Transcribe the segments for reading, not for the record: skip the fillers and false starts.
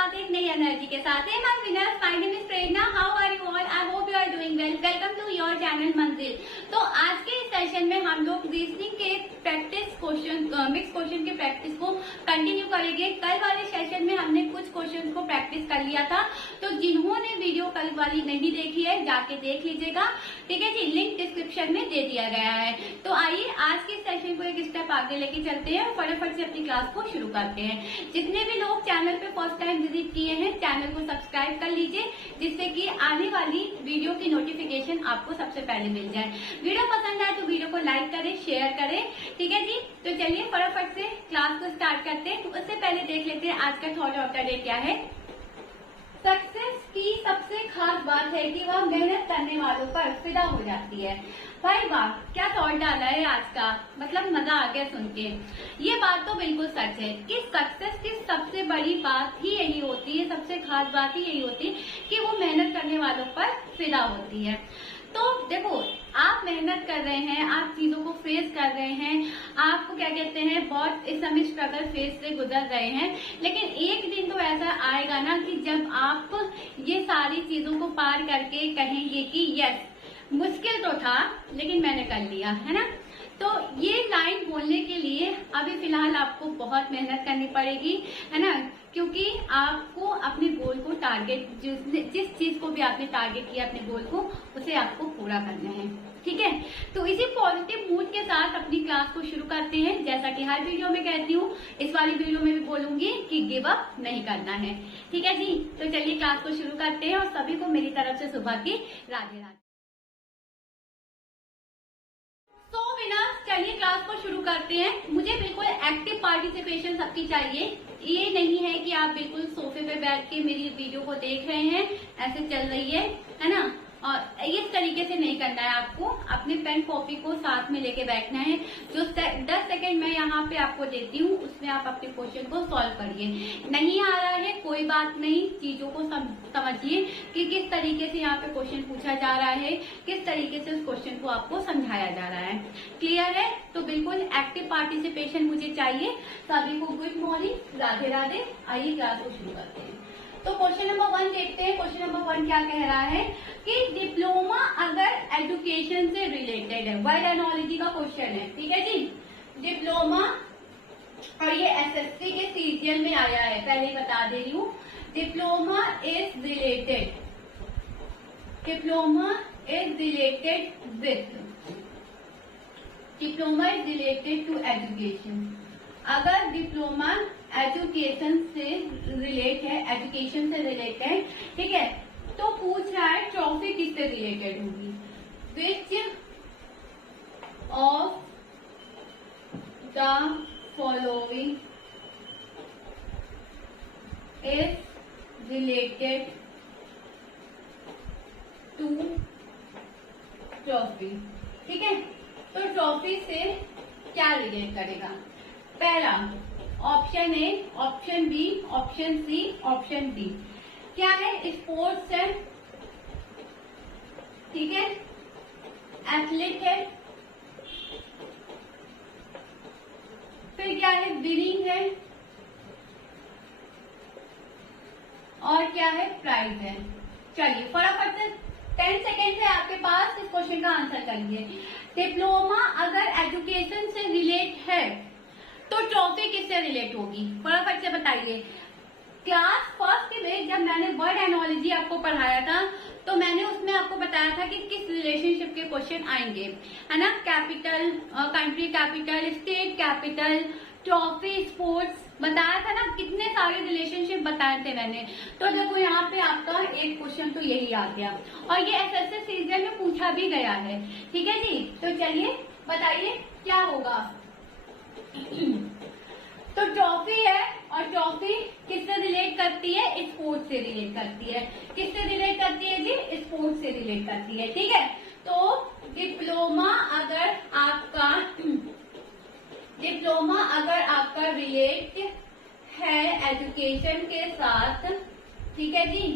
साथ एक नई एनर्जी के साथ। Hey my winners, my name is Prerna. How are you all? I hope you are doing well. Welcome to your channel मंजिल। तो आज के इस सेशन में हम लोग रीजनिंग के प्रैक्टिस क्वेश्चन, मिक्स क्वेश्चन के प्रैक्टिस को कंटिन्यू करेंगे। कल वाले सेशन में हमने कुछ क्वेश्चन को प्रैक्टिस कर लिया था, तो जिन्होंने वीडियो कल वाली नहीं देखी है जाके देख लीजिएगा, ठीक है जी। लिंक डिस्क्रिप्शन में दे दिया गया है। तो आइए आज के सेशन को एक स्टेप आगे लेके चलते हैं और फटाफट से अपनी क्लास को शुरू करते हैं। जितने भी लोग चैनल पे फर्स्ट टाइम विजिट किए हैं, चैनल को सब्सक्राइब कर लीजिए, जिससे कि आने वाली वीडियो की नोटिफिकेशन आपको सबसे पहले मिल जाए। वीडियो पसंद आए तो वीडियो को लाइक करें, शेयर करें, ठीक है जी। तो चलिए फटाफट से क्लास को स्टार्ट करते हैं। तो उससे पहले देख लेते हैं आज का थॉट ऑफ द डे क्या है। सक्सेस की सबसे खास बात है कि वह मेहनत करने वालों पर फिदा हो जाती है। भाई वाह, क्या थॉट डाला है आज का, मतलब मजा आ गया सुन के। ये बात तो बिल्कुल सच है कि सक्सेस की सबसे बड़ी बात ही यही होती है, सबसे खास बात ही यही होती है कि वो मेहनत करने वालों पर फिदा होती है। तो देखो, आप मेहनत कर रहे हैं, आप चीजों को फेस कर रहे हैं, आपको क्या कहते हैं, बहुत इस समय स्ट्रगल फेस से गुजर रहे हैं, लेकिन एक दिन तो ऐसा आएगा ना कि जब आप ये सारी चीजों को पार करके कहेंगे कि यस, मुश्किल तो था लेकिन मैंने कर लिया, है ना। तो ये लाइन बोलने के लिए अभी फिलहाल आपको बहुत मेहनत करनी पड़ेगी, है ना, क्योंकि आपको अपने गोल को टारगेट, जिस चीज को भी आपने टारगेट किया अपने गोल को, उसे आपको पूरा करना है, ठीक है। तो इसी पॉजिटिव मूड के साथ अपनी क्लास को शुरू करते हैं। जैसा कि हर वीडियो में कहती हूँ, इस वाली वीडियो में भी बोलूंगी कि गिव अप नहीं करना है, ठीक है जी। तो चलिए क्लास को शुरू करते हैं और सभी को मेरी तरफ से सुबह की राधे राधे। चलिए क्लास को शुरू करते हैं। मुझे बिल्कुल एक्टिव पार्टिसिपेशन सबकी चाहिए। ये नहीं है कि आप बिल्कुल सोफे पे बैठ के मेरी वीडियो को देख रहे हैं, ऐसे चल रही है ना। और इस तरीके से नहीं करना है, आपको अपने पेन कॉपी को साथ में लेके बैठना है। जो 10 सेकंड मैं यहाँ पे आपको देती हूँ, उसमें आप अपने क्वेश्चन को सॉल्व करिए। नहीं आ रहा है कोई बात नहीं, चीजों को समझिए कि किस तरीके से यहाँ पे क्वेश्चन पूछा जा रहा है, किस तरीके से उस क्वेश्चन को आपको समझाया जा रहा है। क्लियर है? तो बिल्कुल एक्टिव पार्टिसिपेशन मुझे चाहिए। सभी को गुड मॉर्निंग, राधे राधे। आइए क्लास को शुरू करते हैं। तो क्वेश्चन नंबर 1 देखते हैं। क्वेश्चन नंबर 1 क्या कह रहा है कि डिप्लोमा अगर एजुकेशन से रिलेटेड है, वर्ड एनोलॉजी का क्वेश्चन है, ठीक है जी। डिप्लोमा, और ये एसएससी के सीजीएल में आया है, पहले ही बता दे रही हूँ। Diploma is related with, diploma is related to education. अगर डिप्लोमा एजुकेशन से रिलेट है, ठीक है, तो पूछ रहा है ट्रॉफी किससे रिलेटेड होगी। Which of the following is related to trophy, ठीक है। तो ट्रॉफी से क्या रिलेट करेगा? पहला option A, option B, option C, option D. क्या है? स्पोर्ट्स है, ठीक है, एथलीट है, फिर क्या है, विनिंग है, और क्या है, प्राइज है। चलिए फटाफट से 10 सेकेंड है आपके पास, इस क्वेश्चन का आंसर करिए। डिप्लोमा अगर एजुकेशन से रिलेट है तो ट्रॉफी किससे रिलेट होगी? फटाफट से बताइए। क्लास फर्स्ट में जब मैंने वर्ड एनोलॉजी आपको पढ़ाया था, तो मैंने उसमें आपको बताया था कि किस रिलेशनशिप के क्वेश्चन आएंगे, है ना। Capital, country capital, state capital, trophy, sports बताया था ना, कितने सारे रिलेशनशिप बताए थे मैंने। तो देखो यहाँ पे आपका एक क्वेश्चन तो यही आ गया, और ये एसएससी सीजीएल में पूछा भी गया है, ठीक है जी। तो चलिए बताइए क्या होगा। तो ट्रॉफी है, और ट्रॉफी किससे रिलेट करती है? स्पोर्ट्स से रिलेट करती है। किससे रिलेट करती है जी? स्पोर्ट्स से रिलेट करती है, ठीक है। तो डिप्लोमा अगर आपका रिलेट है एजुकेशन के साथ, ठीक है जी,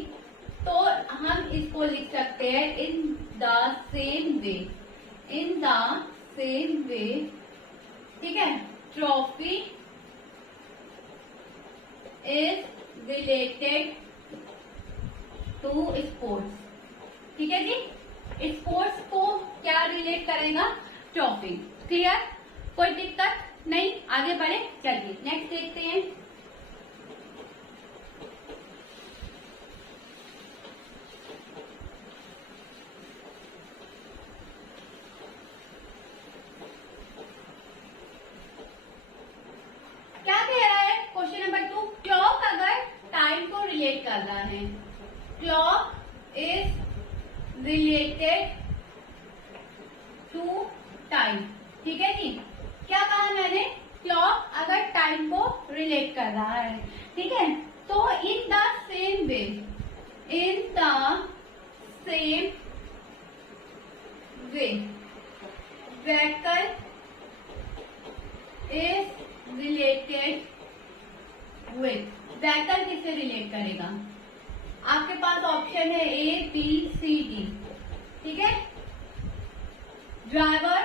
तो हम इसको लिख सकते हैं इन द सेम वे, ठीक है। Trophy is related to sports. ठीक है जी, स्पोर्ट्स को क्या रिलेट करेगा? ट्रॉफी। क्लियर? कोई दिक्कत नहीं, आगे बढ़े। चलिए नेक्स्ट देखते हैं। क्या कह रहा है क्वेश्चन नंबर 2? क्लॉक अगर टाइम को रिलेट कर रहा है, clock is related to time. ठीक है जी, क्या कहा मैंने? क्लॉक अगर टाइम को रिलेट कर रहा है, ठीक है, तो इन the same way, in the same way vehicle is related with. Vehicle किससे रिलेट करेगा? आपके पास ऑप्शन है ए, बी, सी, डी। ठीक है, ड्राइवर,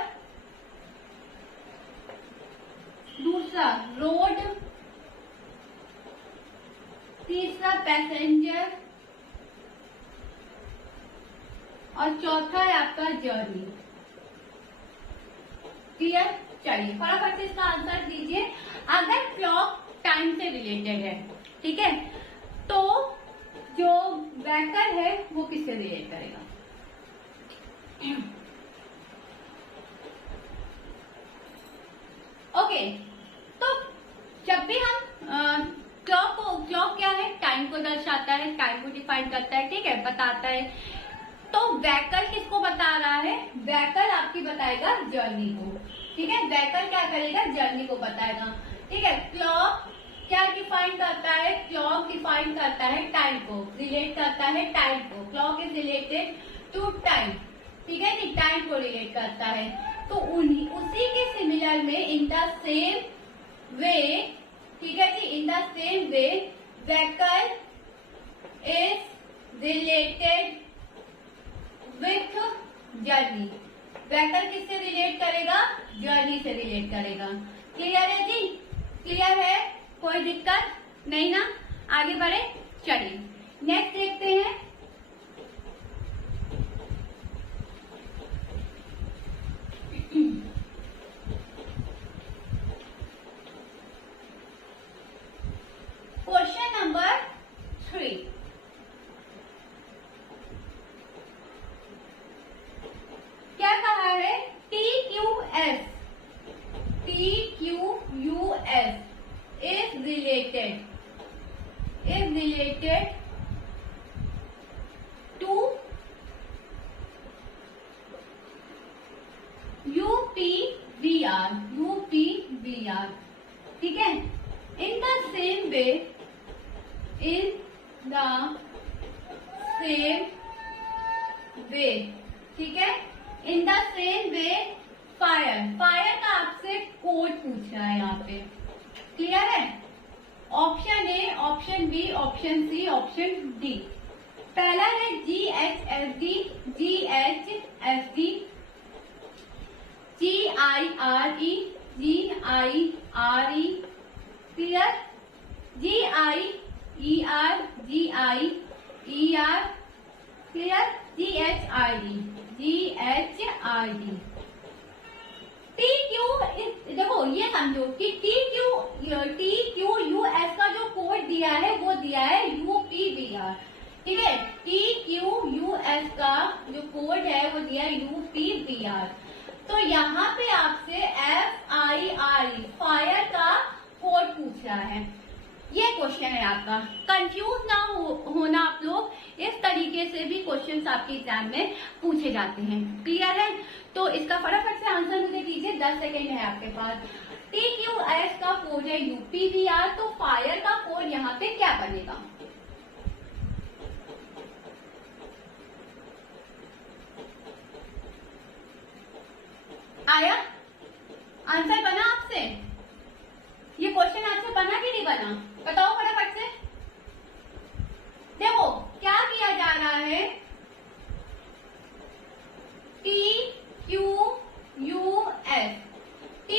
दूसरा रोड, तीसरा पैसेंजर और चौथा है आपका जर्नी। क्लियर? चलिए फटाफट से इसका आंसर दीजिए। अगर क्लॉक टाइम से रिलेटेड है, ठीक है, तो जो वेहिकल है वो किससे रिलेट करेगा? ओके, तो जब भी हम क्लॉक क्या है? टाइम को दर्शाता है, टाइम को डिफाइन करता है, ठीक है, बताता है। तो वेहिकल किसको बता रहा है? वेहिकल आपकी बताएगा जर्नी को। ठीक है, वेहिकल क्या करेगा? जर्नी को बताएगा। ठीक है, क्लॉक क्या डिफाइन करता है? क्लॉक डिफाइन करता है टाइम को, रिलेट करता है टाइम को। Clock is related to time. ठीक है जी, टाइम को रिलेट करता है। तो उसी के सिमिलर में इन द सेम वे, ठीक है जी, in the same way vehicle is related with journey. Vehicle किससे रिलेट करेगा? जर्नी से रिलेट करेगा। क्लियर है जी? क्लियर है? कोई दिक्कत नहीं ना? आगे बढ़े। चलिए नेक्स्ट देखते हैं। Question number 3। क्या कहा है? TQS is related to UPVR। ठीक है, in the same way, ठीक है, इन द सेम वे फायर का आपसे कोड पूछ रहा है यहाँ पे। क्लियर है? Option A, option B, option C, option D. पहला है GHSD, GIRE, clear? GIER, clear? GHRD। देखो ये समझो कि TQUS का जो कोड दिया है वो दिया है UPVR। ठीक है, TQUS का जो कोड है वो दिया है UPVR। तो यहाँ पे आपसे FIRE फायर का कोड पूछ रहा है। ये क्वेश्चन है आपका। कंफ्यूज ना होना आप लोग, इस तरीके से भी क्वेश्चंस आपके एग्जाम में पूछे जाते हैं। क्लियर है? तो इसका फटाफट से आंसर मुझे दीजिए, 10 सेकेंड है आपके पास। TQS का कोड है UPVR, तो फायर का कोड यहाँ पे क्या बनेगा? आया आंसर? बना आपसे? ये क्वेश्चन आपसे बना कि नहीं बना? बताओ फटाफट से। देखो क्या किया जा रहा है, TQUS, T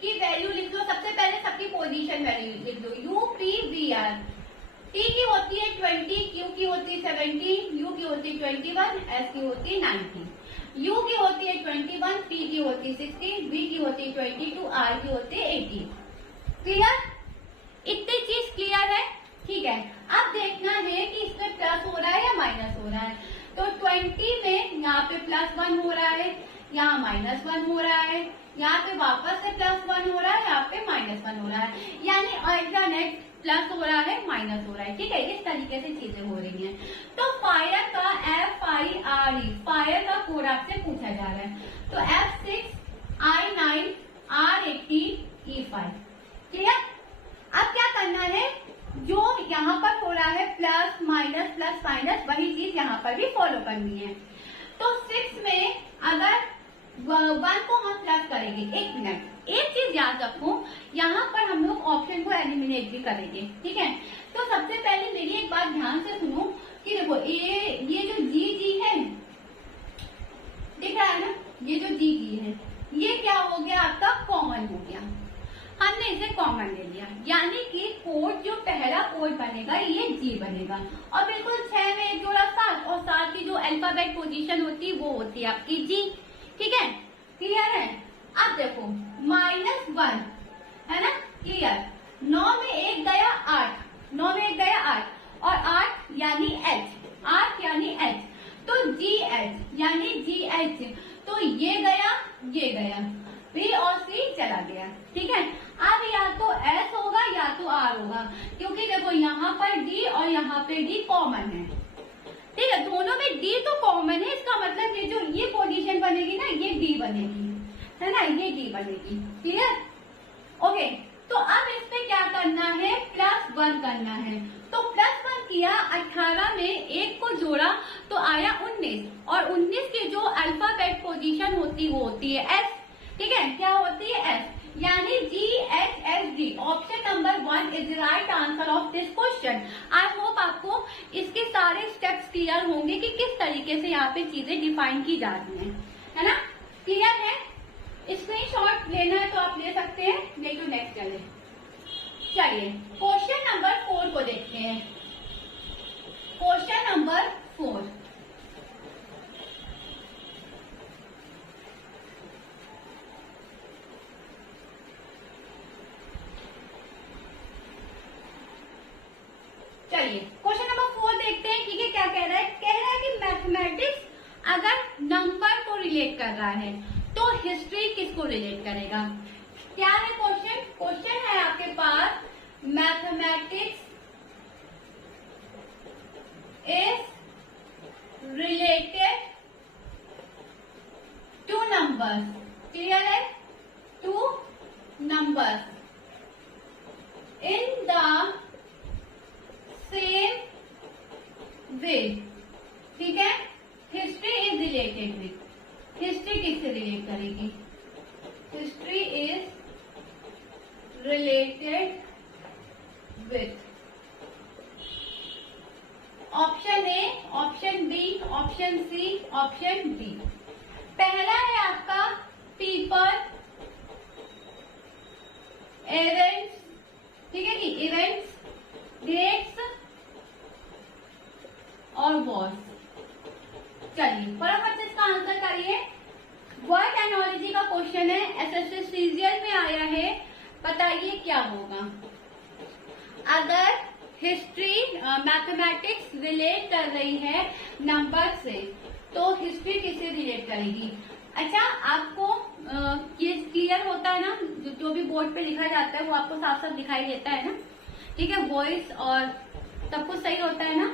की वैल्यू लिख दो, सबसे पहले सबकी पोजीशन वैल्यू लिख दो। UPVR, T की होती है 20, Q की होती है 17, U की होती है 21, S की होती है 19, U की होती है 21, T की होती है 16, V की होती है 22, R की होती है 18। क्लियर? इतनी चीज क्लियर है? ठीक है। अब देखना है कि इसमें प्लस हो रहा है या माइनस हो रहा है। तो 20 में यहाँ पे +1 हो रहा है, यहाँ -1 हो रहा है, यहाँ पे वापस से +1 हो रहा है, यहाँ पे -1 हो रहा है, यानी अल्टरनेट प्लस हो रहा है माइनस हो रहा है। ठीक है, इस तरीके से चीजें हो रही हैं। तो फायर का FIRE फायर का कोड आपसे पूछा जा रहा है। तो F6 I9 R18 E5। Clear? अब क्या करना है, जो यहाँ पर हो रहा है प्लस माइनस वही चीज यहाँ पर भी फॉलो करनी है। तो 6 में अगर 1 को हम प्लस करेंगे, एक मिनट, एक चीज याद रखो, यहाँ पर हम लोग ऑप्शन को एलिमिनेट भी करेंगे। ठीक है, तो सबसे पहले मेरी एक बात ध्यान से सुनो कि देखो ये जो जी है, दिख रहा है ना, ये जो जी है, ये क्या हो गया आपका, कॉमन हो गया। हमने इसे कॉमन ले लिया, यानी कि कोड जो पहला कोड बनेगा ये जी बनेगा। और बिल्कुल 6 में एक जोड़ा 7, और 7 की जो अल्फाबेट पोजीशन होती है वो होती है आपकी जी। ठीक है, क्लियर है? अब देखो -1 है ना, क्लियर। 9 में 1 गया 8, 9 में 1 गया 8, और 8 यानी H, 8 यानी H, तो GH यानी GH, तो ये गया, B और C चला गया। ठीक है, अब या तो S होगा या तो R होगा, क्योंकि देखो यहाँ पर D और यहाँ पे D कॉमन है। ठीक है, दोनों में D तो कॉमन है, इसका मतलब ये जो ये पोजीशन बनेगी ना, ये D बनेगी, है ना, ये D बनेगी। क्लियर? ओके, तो अब इस पे क्या करना है, +1 करना है। तो +1 किया, 18 में 1 को जोड़ा तो आया 19, और 19 की जो अल्फाबेट पोजीशन होती है वो होती है S। ठीक है, क्या होती है S, यानी GHSD। Option number 1 is the right answer of this question. I hope आपको इसके सारे स्टेप्स क्लियर होंगे कि किस तरीके से यहाँ पे चीजें डिफाइन की जा रही हैं, है ना? क्लियर है? स्क्रीनशॉट लेना है तो आप ले सकते हैं, नहीं तो नेक्स्ट चले। चलिए क्वेश्चन नंबर 4 को देखते हैं। क्वेश्चन नंबर 4, चलिए क्वेश्चन नंबर 4 देखते हैं। ठीक है, क्या कह रहा है, कह रहा है कि मैथमेटिक्स अगर नंबर को रिलेट कर रहा है तो हिस्ट्री किसको रिलेट करेगा। क्या है क्वेश्चन, क्वेश्चन है आपके पास, mathematics is related to numbers. Clear है? To numbers in the same way. ठीक है, history is related with, history किससे रिलेट करेगी, history is related with option A, option B, option C, option D. पहला है आपका पीपल, इवेंट्स, ठीक है जी, इवेंट्स, डेट्स और वॉर्स। चलिए फटाफट से इसका आंसर करिए। वर्ड एनोलॉजी का क्वेश्चन है, एसएससी सीजीएल में आया है। बताइए क्या होगा अगर हिस्ट्री मैथमेटिक्स रिलेट कर रही है नंबर से, तो हिस्ट्री किससे रिलेट करेगी। अच्छा, आपको ये क्लियर होता है ना, जो भी बोर्ड पे लिखा जाता है वो आपको साफ साफ दिखाई देता है ना। ठीक है, वॉइस और सब कुछ सही होता है ना,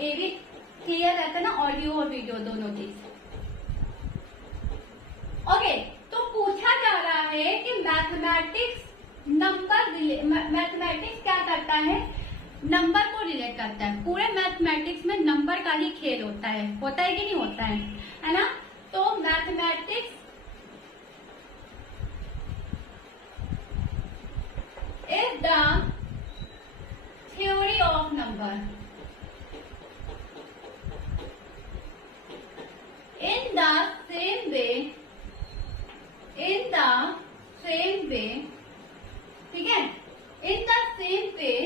ये भी क्लियर रहता है ना, ऑडियो और वीडियो दोनों चीज। ओके, तो पूछा जा रहा है कि मैथमेटिक्स मैथमेटिक्स क्या करता है, नंबर को रिलेट करता है। पूरे मैथमेटिक्स में नंबर का ही खेल होता है कि नहीं होता है ना। तो mathematics is the theory of number. In the same way, ठीक है, in the same way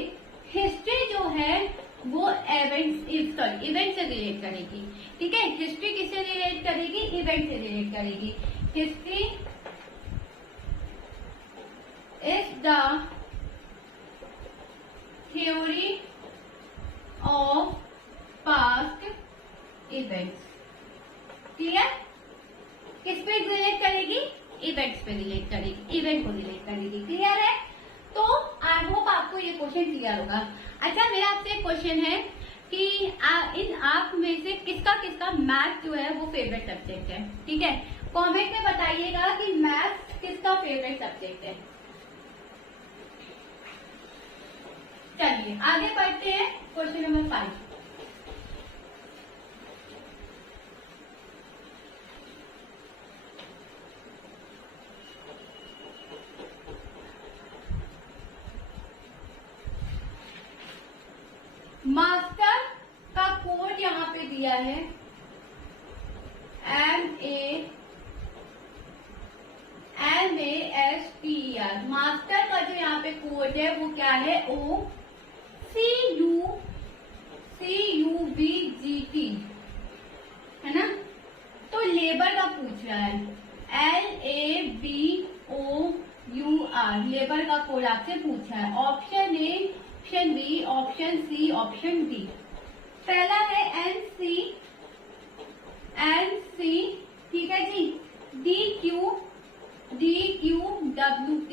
event से रिलेट करेगी। ठीक है, हिस्ट्री किससे रिलेट करेगी? इवेंट से रिलेट करेगी। History is the theory of past events. Clear? किस पे रिलेट करेगी? इवेंट्स पे रिलेट करेगी, इवेंट को रिलेट करेगी। क्लियर है? तो आई होप आपको ये क्वेश्चन क्लियर होगा। अच्छा, मेरा आपसे एक क्वेश्चन है कि इन आप में से किसका किसका मैथ जो है वो फेवरेट सब्जेक्ट है? ठीक है, कमेंट में बताइएगा कि मैथ किसका फेवरेट सब्जेक्ट है। चलिए आगे बढ़ते हैं, क्वेश्चन नंबर 5। मास्टर का कोड यहाँ पे दिया है MASTER। मास्टर का जो यहाँ पे कोड है वो क्या है? CUBGT है ना। तो लेबर का पूछ रहा है LABOUR, लेबर का कोड आपसे पूछा है। Option A, option B, option C, option D. पहला है NC, ठीक है जी, DQWT।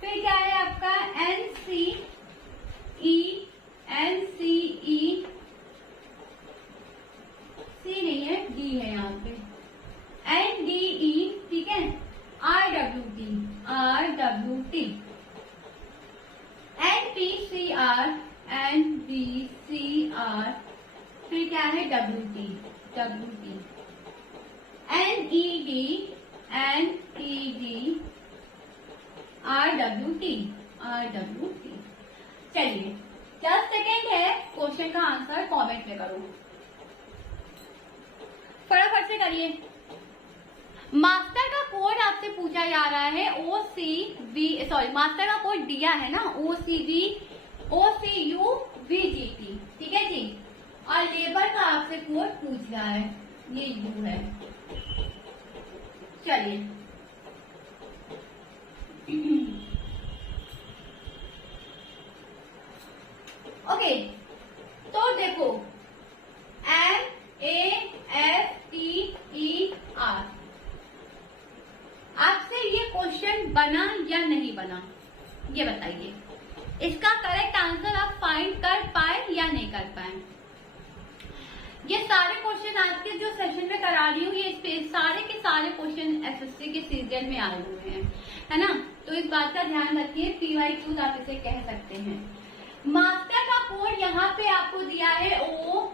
फिर क्या है आपका NCE, सी नहीं है, डी है यहाँ पे, NDE, ठीक है, RWT, NPCR, फिर क्या है? WT, NED, RWT। चलिए 10 सेकेंड है, क्वेश्चन का आंसर कमेंट में करो, फटाफट से करिए। मास्टर का कोड आपसे पूछा जा रहा है मास्टर का कोड दिया है ना OCUVGT, ठीक है जी। और लेबर का आपसे कोड पूछ रहा है, ये U है। चलिए ओके, तो देखो MASTER, आपसे ये क्वेश्चन बना या नहीं बना, ये बताइए। इसका करेक्ट आंसर आप फाइंड कर पाए या नहीं कर पाए। ये सारे क्वेश्चन आज के जो सेशन में करा रही हूँ, ये सारे के सारे क्वेश्चन SSC के सीजन में आए हुए हैं, है ना। तो इस बात का ध्यान रखिए, PYQs आप इसे कह सकते हैं। मास्टर का कोड यहाँ पे आपको दिया है OCUVGT।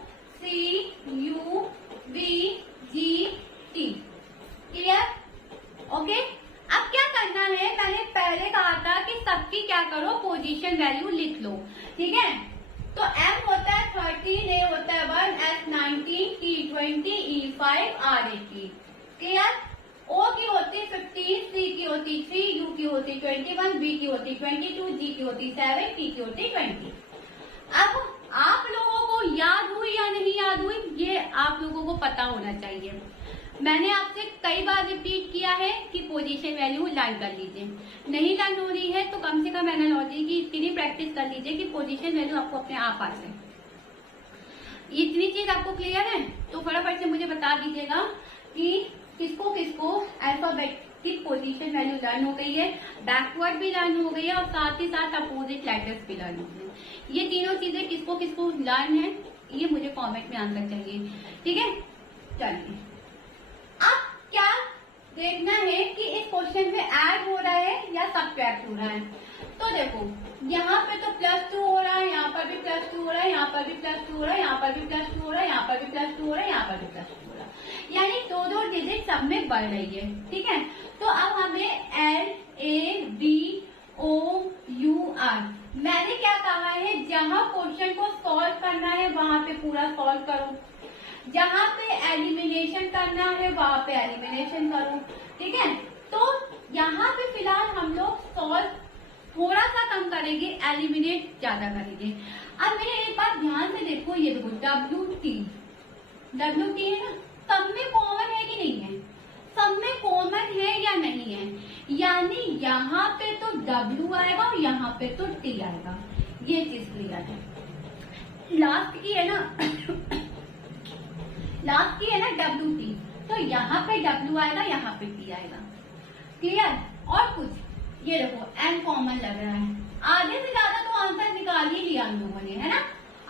क्लियर? ओके, अब क्या करना है, मैंने पहले कहा था कि सबकी क्या करो, पोजीशन वैल्यू लिख लो। ठीक है, तो M होता है 13, A होता है 1, S 19, T 20, E 5, R 80। Clear? O की होती 15, C की होती 3, U की होती 21, B की होती 22, G की होती 7, T की होती 20। अब आप लोगों को याद हुई या नहीं याद हुई, ये आप लोगों को पता होना चाहिए। मैंने आपसे कई बार रिपीट किया है कि पोजीशन वैल्यू लर्न कर लीजिए। नहीं लर्न हो रही है तो कम से कम एनालॉजी की इतनी प्रैक्टिस कर लीजिए कि पोजीशन वैल्यू आपको अपने आप आ जाए। इतनी चीज आपको क्लियर है? तो फटाफट से मुझे बता दीजिएगा कि किसको किसको अल्फाबेटिक पोजीशन वैल्यू लर्न हो गई है, बैकवर्ड भी लर्न हो गई है और साथ ही साथ अपोजिट लेटर्स भी लर्न हो गए। ये तीनों चीजें किसको किसको लर्न है, ये मुझे कमेंट में आंसर चाहिए। ठीक है, चलिए अब क्या देखना है कि इस क्वेश्चन में ऐड हो रहा है या सब्ट्रैक्ट हो रहा है। तो देखो यहाँ पे तो +2 हो रहा है, यहाँ पर भी +2 हो रहा है, यहाँ पर भी +2 हो रहा है, यहाँ पर भी +2 हो रहा है, यहाँ पर भी +2 हो रहा है, यहाँ पर भी +2 हो रहा है, यानी दो डिजिट सब में बढ़ रही है। ठीक है, तो अब हमें LABOUR, मैंने क्या कहा है, जहां क्वेश्चन को सॉल्व करना है वहां पे पूरा सॉल्व करो, जहां पे एलिमिनेशन करना है वहां पे एलिमिनेशन करो। ठीक है, तो यहाँ पे फिलहाल हम लोग सॉल्व थोड़ा सा कम करेंगे, एलिमिनेट ज्यादा करेंगे। अब मेरे एक बात ध्यान से देखो, ये देखो WT है ना, सब में कॉमन है कि नहीं है? सब में कॉमन है या नहीं है? यानी यहाँ पे तो W आएगा और यहाँ पे तो T आएगा, ये चीज क्लियर है। लास्ट की है ना लास्ट की है ना WT, तो यहाँ पे W आएगा, यहाँ पे T आएगा। क्लियर? और कुछ ये देखो N कॉमन लग रहा है, आधे से ज्यादा तो आंसर निकाल ही लिया हम लोगों ने, है ना?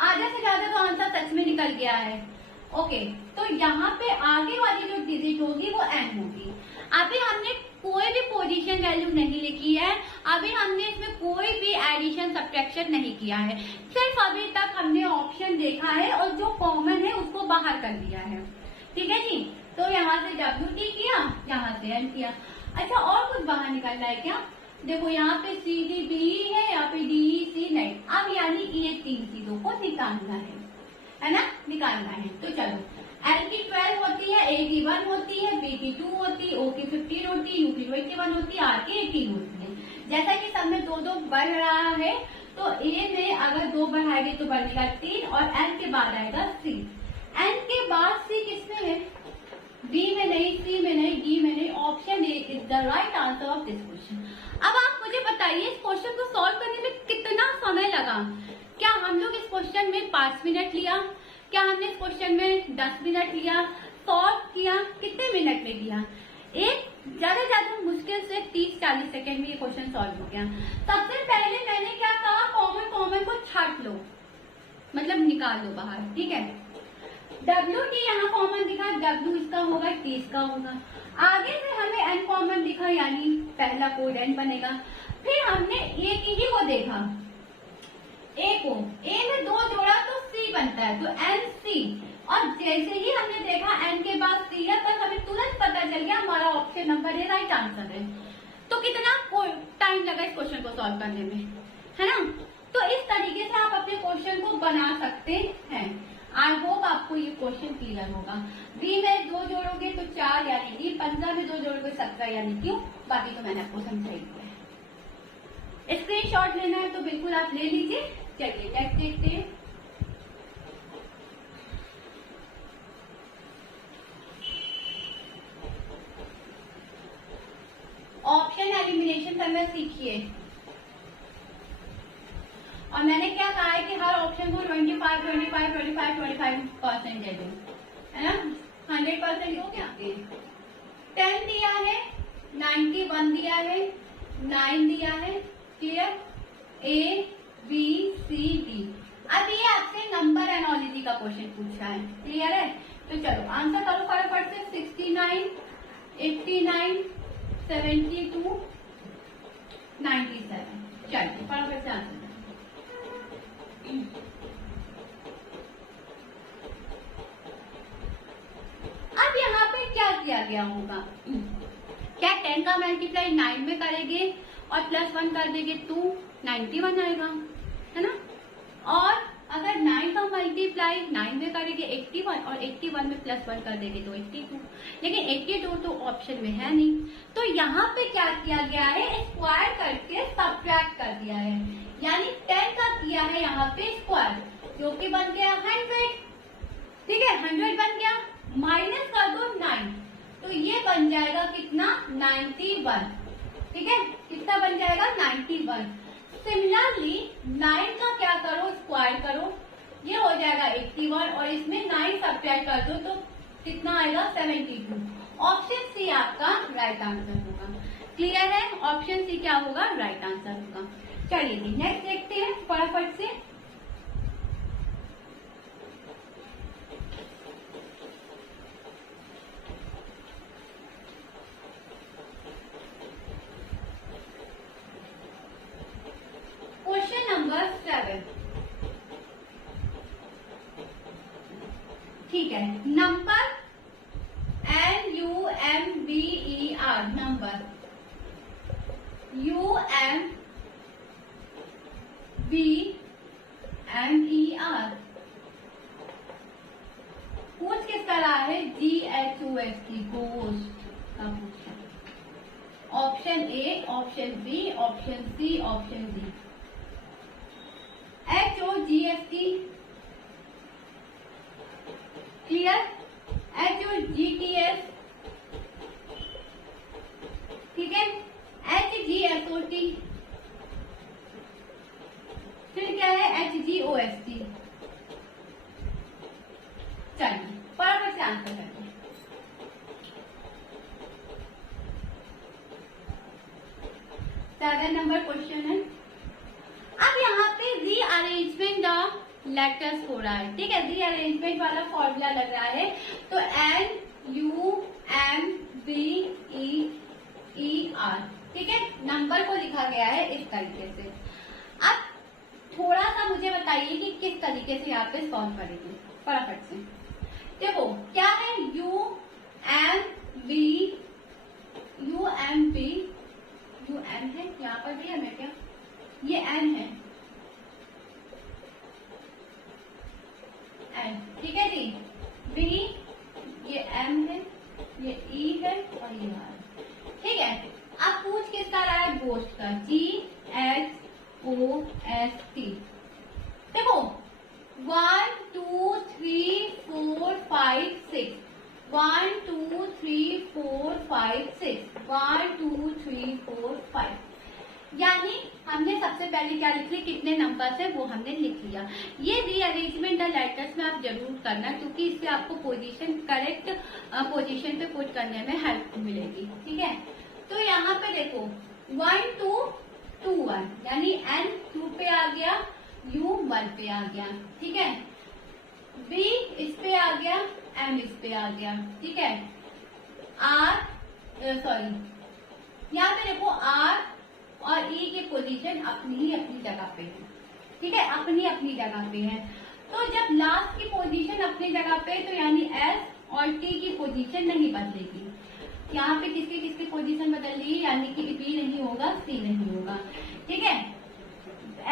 आधे से ज्यादा तो आंसर सच में निकल गया है। ओके, तो यहाँ पे आगे वाली जो डिजिट होगी वो N होगी। अभी हमने कोई भी पोजीशन वैल्यू नहीं लिखी है, अभी हमने इसमें कोई भी एडिशन सब्ट्रैक्शन नहीं किया है, सिर्फ अभी तक हमने ऑप्शन देखा है और जो कॉमन है उसको बाहर कर दिया है। ठीक है जी, तो यहाँ से WT किया, यहाँ से N किया। अच्छा, और कुछ बाहर निकलना है क्या? देखो यहाँ पे CDB है, यहाँ पे DEC नहीं। अब यानी ये तीन चीजों को निकालना है ना? निकालना है। तो चलो, L की 12 होती है, A की 1 होती है, B की 2 होती है, O की 15 होती है, U की 21 होती है, R की 18 होती है। जैसा कि सब में 2-2 बढ़ रहा है, तो A में अगर 2 बढ़ाएंगे तो बढ़ेगा 3 और N के बाद आएगा C। N के बाद C किसमें है? B में नहीं, C में नहीं, D में नहीं। Option A is the right answer of this question. अब आप मुझे बताइए, इस क्वेश्चन को सॉल्व करने में कितना समय लगा? क्या हम लोग इस क्वेश्चन में 5 मिनट लिया? क्या हमने इस क्वेश्चन में 10 मिनट लिया? सॉल्व किया कितने मिनट में किया? एक ज्यादा मुश्किल से 30-40 सेकेंड में ये क्वेश्चन सॉल्व हो गया। सबसे पहले मैंने क्या कहा, कॉमन को छाट लो, मतलब निकाल दो बाहर। ठीक है, WT यहाँ कॉमन दिखा, W इसका होगा, T इसका होगा। आगे से हमें N कॉमन दिखा, यानी पहला कोड N बनेगा। फिर हमने A की ही को देखा, A को A में 2 जोड़ा तो C बनता है, तो NC। और जैसे ही हमने देखा N के बाद C है, तब हमें तुरंत पता चल गया हमारा option number A right answer है। तो कितना टाइम लगा इस क्वेश्चन को सॉल्व करने में, है ना? तो इस तरीके से आप अपने क्वेश्चन को बना सकते हैं। आई होप आपको ये क्वेश्चन क्लियर होगा। B में 2 जोड़ोगे तो 4 यानी D, 15 में 2 जोड़ोगे 17 यानी Q। बाकी तो मैंने आपको समझाई दिया है। स्क्रीनशॉट लेना है तो बिल्कुल आप ले लीजिए। चलिए नेक्स्ट देखते हैं। ऑप्शन एलिमिनेशन करना सीखिए। और मैंने क्या कहा है कि हर ऑप्शन को 25% दे दो, है ना? 100% हो गया। 10 दिया है, 91 दिया है, 9 दिया है। Clear? A B C D। अब ये आपसे नंबर एनालिसिस का क्वेश्चन पूछा है। क्लियर है? तो चलो आंसर करो फटाफट से। 69, 89, 72, 97। चलिए फटाफट से आंसर। अब यहाँ पे क्या किया गया होगा? क्या 10 का मल्टीप्लाई 9 में करेंगे और +1 कर देंगे तो 91 आएगा, है ना? और अगर 9 का मल्टीप्लाई 9 में करेंगे 81 और 81 में +1 कर देंगे तो 82। लेकिन 82 तो ऑप्शन में है नहीं, तो यहाँ पे क्या किया गया है? स्क्वायर करके सब्ट्रैक्ट कर दिया है, यानी 10 का किया है यहाँ पे स्क्वायर, जो कि बन गया 100। ठीक है, 100 बन गया, माइनस कर दो 9, तो ये बन जाएगा कितना? 91। ठीक है, कितना बन जाएगा? 91। सिमिलरली 9 का क्या करो? स्क्वायर करो, ये हो जाएगा 81 और इसमें 9 सब्ट्रैक्ट कर दो तो कितना आएगा? 72। ऑप्शन सी आपका राइट आंसर होगा। क्लियर है? ऑप्शन सी क्या होगा? राइट आंसर होगा। चलिए नेक्स्ट देखते हैं फटाफट से। Question number 7। ठीक है, नंबर NUMBER, नंबर UMBMER पूछ किसका रहा है? GHOST की, घोस्ट का पूछा। Option option A, option B, option C, option D. HOGFT clear, HOGTS ठीक है, HGSOT, फिर क्या है HGOST। चलिए फटाफट से आंसर करते हैं। सेवन नंबर क्वेश्चन है। अब यहाँ पे रीअरेंजमेंट द लेटर्स हो रहा है, ठीक है, रीअरेंजमेंट वाला फॉर्मूला लग रहा है। तो NUMBER, ठीक है, नंबर को लिखा गया है इस तरीके से। अब थोड़ा सा मुझे बताइए कि किस तरीके से यहाँ पे सॉल्व करेंगे फटाफट से। देखो क्या है, UM है, यहाँ पर भी है क्या, ये N है, N ठीक है जी, B ये M है, ये E है और ये R, ठीक है। अब पूछ किसका रहा है, गोश्त का, GHOST। देखो 1 2 3 4 5 6, 1 2 3 4 5 6, 1 2 3 4 5, यानी हमने सबसे पहले क्या लिख लिया, कितने नंबर है वो हमने लिख लिया। ये रीअरेंजमेंट द लेटर्स में आप जरूर करना, क्योंकि इससे आपको पोजीशन करेक्ट पोजीशन पे पुट करने में हेल्प मिलेगी, ठीक है। तो यहाँ पे देखो 1 2 2 1, यानी N 2 पे आ गया, U 1 पे आ गया, ठीक है, B इस पे आ गया, M इस पे आ गया, ठीक है। यहाँ पे देखो R और E की पोजीशन अपनी जगह पे है, ठीक है, अपनी जगह पे है। तो जब लास्ट की पोजीशन अपनी जगह पे, तो यानी S और T की पोजीशन नहीं बदलेगी। यहाँ पे किसकी पोजीशन बदल रही है, यानी कि B नहीं होगा, C नहीं होगा, ठीक है।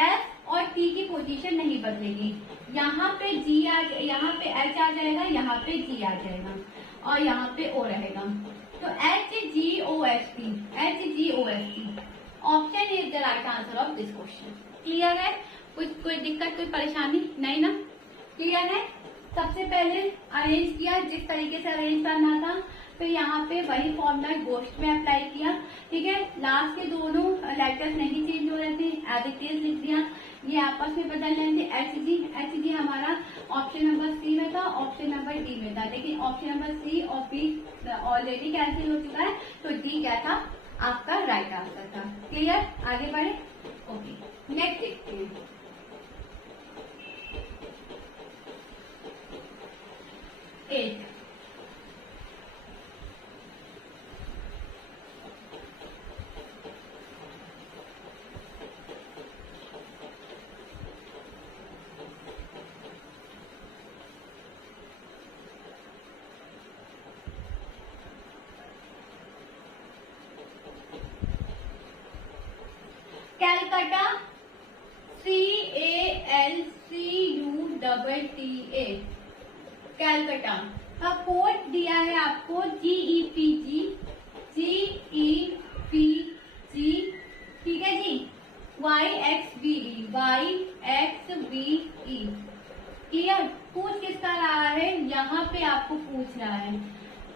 S और T की पोजीशन नहीं बदलेगी। यहाँ पे यहाँ पे H आ जाएगा, यहाँ पे G आ जाएगा और यहाँ पे O रहेगा। तो HGOST, option is the right answer of this question. Clear है, कोई दिक्कत कोई परेशानी नहीं ना, क्लियर है। सबसे पहले अरेंज किया, जिस तरीके से अरेंज करना था, फिर यहाँ पे वही फॉर्मूला गोश्त में अप्लाई किया, ठीक है। लास्ट के दोनों लेटर्स नहीं चेंज हो रहे थे, एज इट इज लिख दिया, ये आपस में बदल रहे थे। HG हमारा ऑप्शन नंबर सी में था, ऑप्शन नंबर डी में था, लेकिन ऑप्शन नंबर सी और बी ऑलरेडी कैंसिल हो चुका है, तो डी क्या था, आपका राइट आंसर था। क्लियर, आगे बढ़े, ओके। नेक्स्ट देखते हैं, एट। कैलकाटा, CALCUTTA, कैलकाटा का कोड दिया है आपको GEPG, ठीक है जी, YXBE। क्लियर, पूछ किसका रहा है, यहाँ पे आपको पूछ रहा है,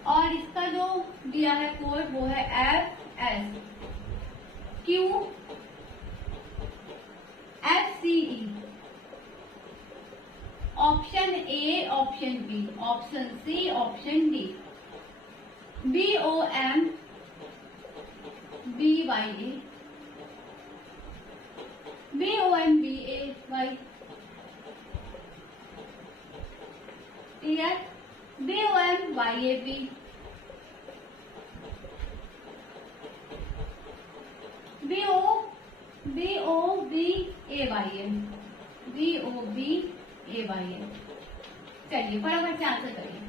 और इसका जो दिया है कोड वो है FSQFCE। Option A, option B, option C, option D. BOMBYA, clear, BOMYAB, BOBAYM। चलिए फटाफट से आंसर करिए।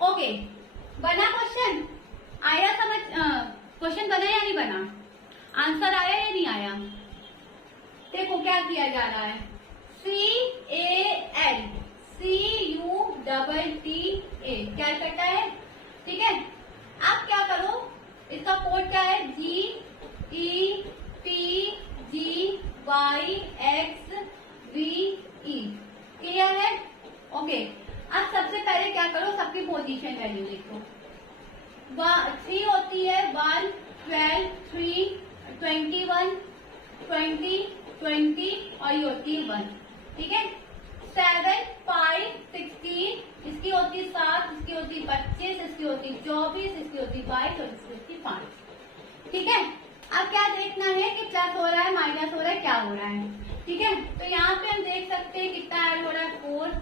ओके, बना क्वेश्चन, आया समझ, क्वेश्चन बना या नहीं बना, आंसर आया या नहीं आया, देखो क्या किया जा रहा है, CALCUTTA, कैलकाटा है, ठीक है। अब क्या करो, इसका कोड क्या है, GEPGYXVE, क्लियर है, ओके। अब सबसे पहले क्या करो, सबकी पोजीशन वैल्यू लिखो। 3 होती है 1, 12, 3, 21, 20, 20 और ये होती है 1, ठीक है। 7, 5, 16, इसकी होती 7, इसकी होती 25, इसकी होती 24, इसकी होती 22 और इसकी होती 5, ठीक है। अब क्या देखना है कि प्लस हो रहा है माइनस हो रहा है, क्या हो रहा है, ठीक है। तो यहाँ पे हम देख सकते हैं कितना ऐड हो रहा है, 4,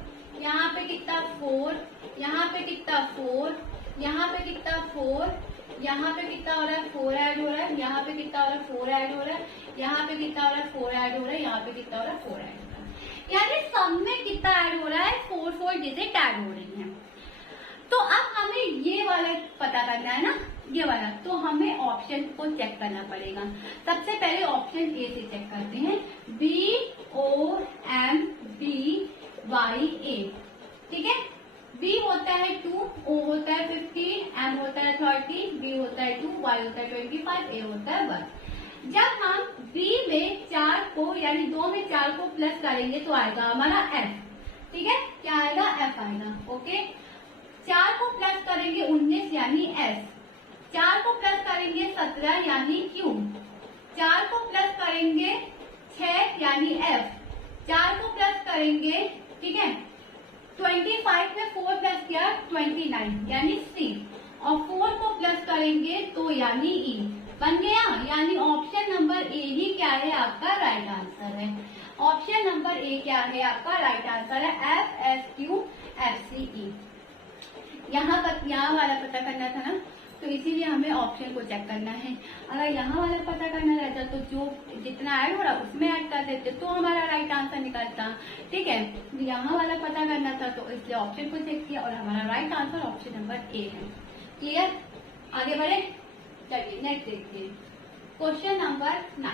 यहाँ पे कितना 4, यहाँ पे कितना 4, यहाँ पे कितना 4, यहाँ पे कितना हो रहा है 4 ऐड हो रहा है, यहाँ पे कितना हो रहा है 4 ऐड हो रहा है, यहाँ पे कितना हो रहा है 4 ऐड हो रहा है, यहाँ पे कितना हो रहा है 4 ऐड हो रहा है, यानी सम में कितना ऐड हो रहा है, 4 डिजिट ऐड हो रही है। तो अब हमें ये वाला पता करना है ना, ये वाला, तो हमें ऑप्शन को चेक करना पड़ेगा। सबसे पहले ऑप्शन ए से चेक करते हैं, BOMBYA, ठीक है। B होता है 2, O होता है 50, M होता है 30, B होता है 2, Y होता है 25, A होता है 1। जब हम B में 4 को यानी 2 में 4 को प्लस करेंगे तो आएगा हमारा F, ठीक है, क्या आएगा, F आएगा, ओके। 4 को प्लस करेंगे 19 यानी S, 4 को प्लस करेंगे 17 यानी Q, 4 को प्लस करेंगे 6 यानी F, 4 को प्लस करेंगे, ठीक है, 25 में 4 प्लस किया 29 यानी C, और 4 को प्लस करेंगे तो यानी E बन गया। यानी ऑप्शन नंबर ए ही क्या है, आपका राइट आंसर है। ऑप्शन नंबर ए क्या है, आपका राइट आंसर है, FSQFCE। यहाँ वाला पता करना था ना, तो इसीलिए हमें ऑप्शन को चेक करना है। अगर यहाँ वाला पता करना रहता तो जो जितना ऐड हो रहा उसमें ऐड कर देते तो हमारा राइट आंसर निकलता, ठीक है। यहाँ वाला पता करना था तो इसलिए ऑप्शन को चेक किया और हमारा right answer option number A है। क्लियर, आगे बढ़े, चलिए नेक्स्ट देखिए, क्वेश्चन नंबर 9।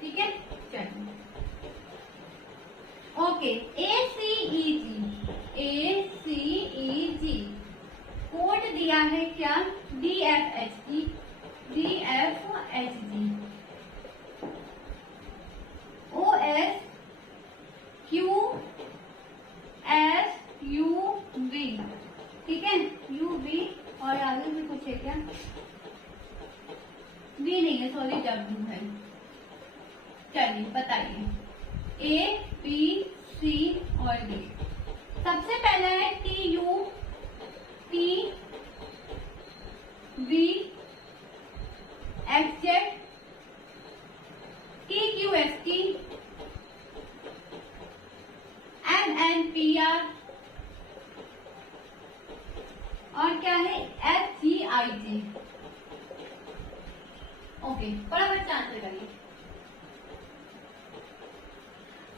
ठीक है, चलिए, ओके। ACEG कोड दिया है क्या, DFHG, OSQSUV, ठीक है, UV और आगे भी कुछ है क्या, V नहीं है, सॉरी W है। चलिए बताइए, A, B, C और D। सबसे पहले है TUTVXZ, TQST, MNPR और क्या है, FGIG। ओके, फटाफट से आंसर करिए,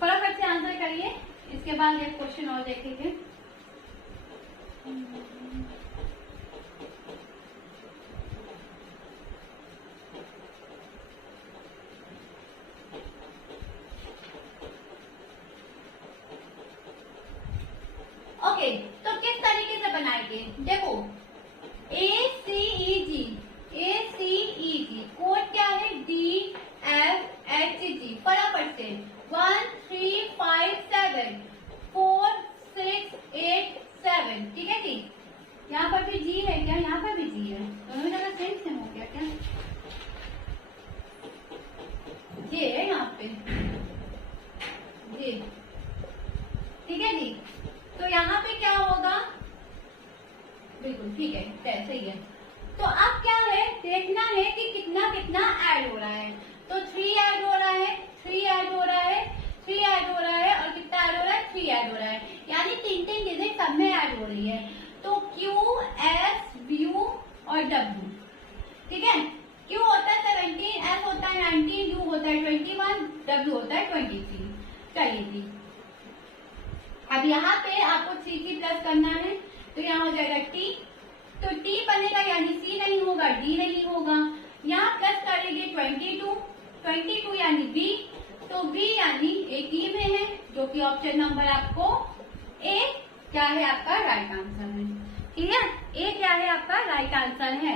फटाफट से आंसर करिए, इसके बाद एक क्वेश्चन और देखेंगे। ओके, तो किस तरीके से बनाएंगे, देखो ACEG कोड क्या है, DFHG, फटाफट से 1 3 5 7 4 6 8 7, ठीक है जी। यहाँ पर भी जी है क्या, यहाँ पर भी जी है, दोनों जगह सेम हो गया क्या, ये है यहाँ पे जी, ठीक है जी। तो यहाँ पे क्या होगा, बिल्कुल ठीक है, सही है। तो अब क्या है, देखना है कि कितना कितना ऐड हो रहा है, तो 3 ऐड हो रहा है, 3 ऐड हो रहा है, 3 ऐड हो रहा है और कितना ऐड हो रहा है, 3 ऐड हो रहा है, यानी 3 डिजिट सब में ऐड हो रही है। तो Q, S, U और W, ठीक है। Q होता है होता है 23। चलिए जी, अब यहाँ पे आपको 3 प्लस करना है, तो यहाँ हो जाएगा t, तो t बनेगा यानी c नहीं होगा, d नहीं होगा। यहाँ प्लस करेंगे 22 यानी b, तो b यानी एक ही में है, जो कि ऑप्शन नंबर आपको ए क्या है आपका राइट आंसर है। क्लियर, ए क्या है आपका राइट आंसर है।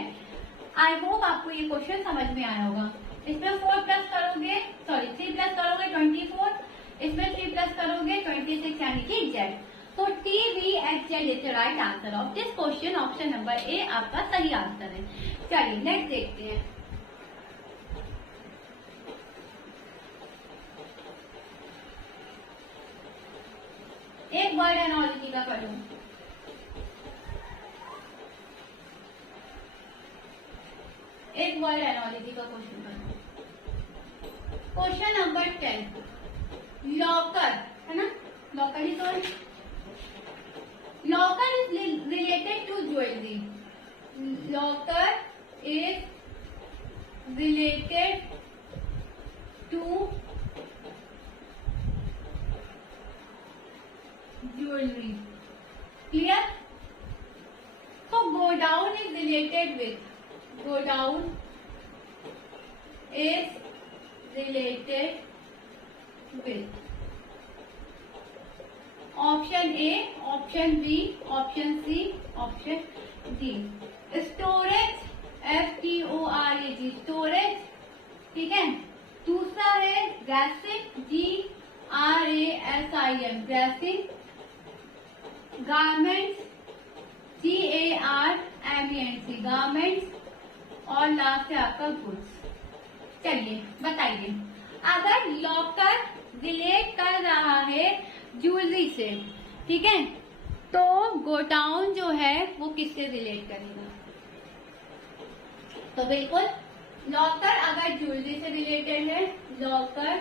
आई होप आपको ये क्वेश्चन समझ में आया होगा। इसमें 3 प्लस करोगे 24, इसमें 3 प्लस करोगे 26 यानी कि z। तो T V H Z is the right answer of this question. Option number A आपका सही आंसर है। चलिए नेक्स्ट देखते हैं। एक वर्ड एनालॉजी का करूं, एक वर्ड एनालॉजी का क्वेश्चन करूं। क्वेश्चन नंबर 10, लॉकर है ना, लॉकर ही तो है। Locker is related to jewellery, locker is related to jewellery. Clear, तो godown is related with, godown is related with option A, option B, option C, option D. Storage STORAGE, storage, ठीक है। दूसरा है गैसिंग GRASIM, गैसिंग। Garments GARMENTS, garments. और last है आपका गुड्स। चलिए बताइए, अगर लॉकर रिलेट कर रहा है ज्वेलरी से, ठीक है, तो गोडाउन जो है वो किससे रिलेट करेगा? तो बिल्कुल लॉकर अगर ज्वेलरी से रिलेटेड है, locker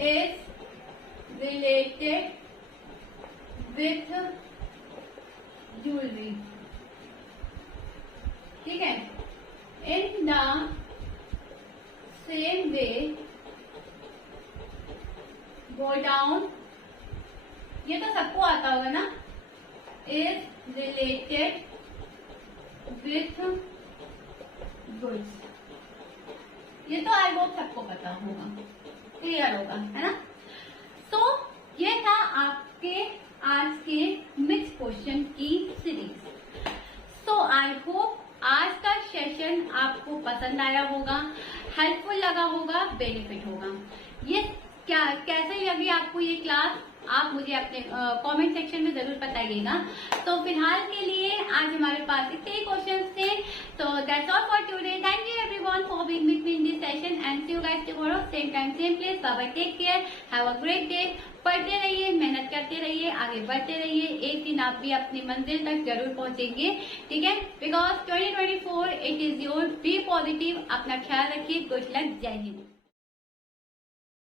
is related with jewellery, ठीक है। इन द सेम वे गोडाउन, ये तो सबको आता होगा ना, इज रिलेटेड विथ गुड्स, ये तो आई होप सबको पता होगा, क्लियर होगा, है ना। तो ये था आपके आज के मिक्स क्वेश्चन की सीरीज। सो आई होप आज का सेशन आपको पसंद आया होगा, हेल्पफुल लगा होगा, बेनिफिट होगा। ये क्या कैसे लगी आपको ये क्लास, आप मुझे अपने कमेंट सेक्शन में जरूर बताइएगा। तो फिलहाल के लिए आज हमारे पास इतने ही क्वेश्चंस थे। तो that's all for today. Thank you everyone for being with me in this session and see you guys tomorrow same time same place. Bye bye, take care, have a great day. पढ़ते रहिए, मेहनत करते रहिए, आगे बढ़ते रहिए। एक दिन आप भी अपनी मंजिल तक जरूर पहुंचेंगे, ठीक है। Because 2024 it is your. Be positive, अपना ख्याल रखिए। गुड लक, जय हिंद।